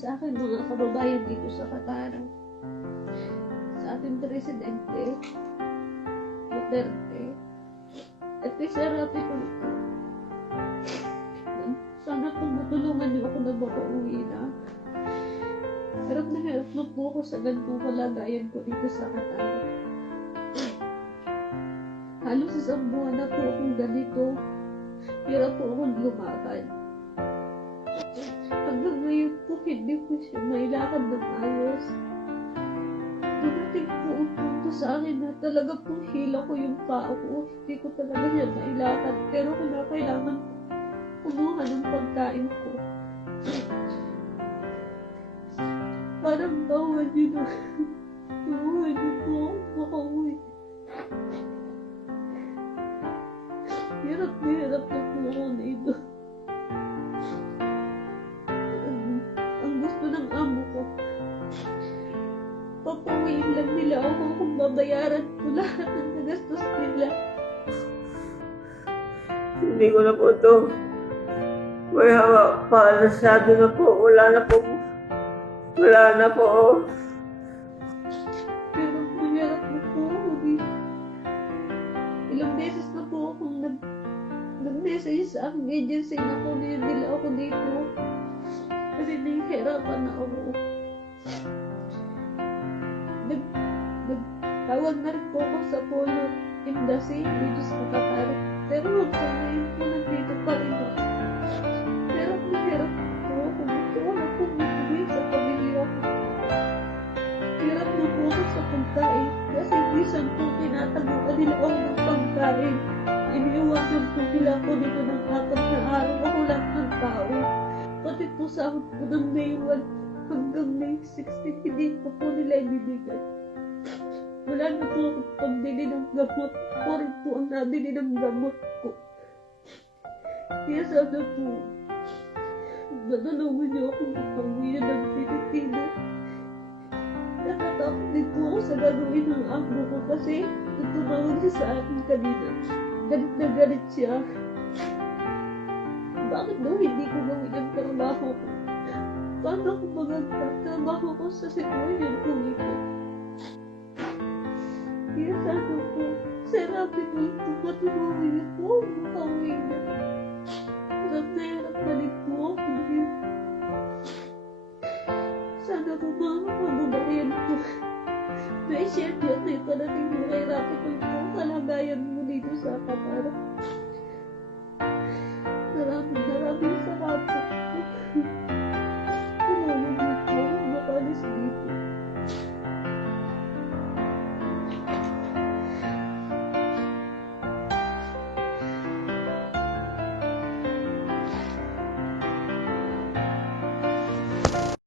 sa akin mga kababayan dito sa Qatar, sa ating presidente Duterte at kay Sir Rafi Tulfo. Sana po matulungan niyo ako na makauwi na. Hirap na po ako sa ganitong kalagayan ko dito sa Qatar. Halos isang buwan na po akong ganito. Hirap po akong lumakad. Hanggang ngayon po, hindi po siya mailakad ng ayos. Dumating po ang punto sa akin na talaga po hila ko yung paa ko. Hindi ko talaga siya mailakad. Pero kailangan kumuha ng pagkain ko. Parang bawa niyo na. Bawa niyo po ako makauwi. Hirap na po ako dito. Ang gusto ng amo ko, papawiin lang nila ako kung babayaran ko lahat ng nagastos nila. Hindi ko na po ito. May hawa, palasado na po. Wala na po. Wala na po. Pero mahirap na po ako dito. Ilang beses na po akong nag-message sa aking agency na kunin nila ako dito. Kasi nahihirapan na ako. Nagtawag na rin po ako sa Polo Embassy dito sa Qatar. Pero hanggang ngayon po nandito pa rin ako. Pero mahirap po ako. Gusto ko na po bumibig sa pamilya ko. Hirap na po ako sa pagkain. Kasi minsan po tinataguan nila ako ng pagkain. Iniiwanan po nila ako dito ng 4 na araw. Ako lang ng tao. Pati po sahod ko ng May 1 hanggang May 16, hindi pa po nila ibibigay. Wala na po akong pambili ng gamot. Ako rin po ang nabili ng gamot ko. Kaya sana po, matulungan niyo ako makauwi na ng Pilipinas. Natatakot din po ako sa gagawin ng amo ko kasi tumawag siya sa akin kanina. Galit na galit siya. Bakit daw hindi ko gawin ang trabaho ko? Paano ko magagtrabaho ko sa sitwasyon kong ito? Kaya sana po, sarapin mo ito, matulungan niyo po ako makauwi na. Hirap na hirap na rin po ako dito. Sana po mga kababayan po, may share niyo at may parating mo kay Rafi Tulfo kalagayan mo dito sa Qatar.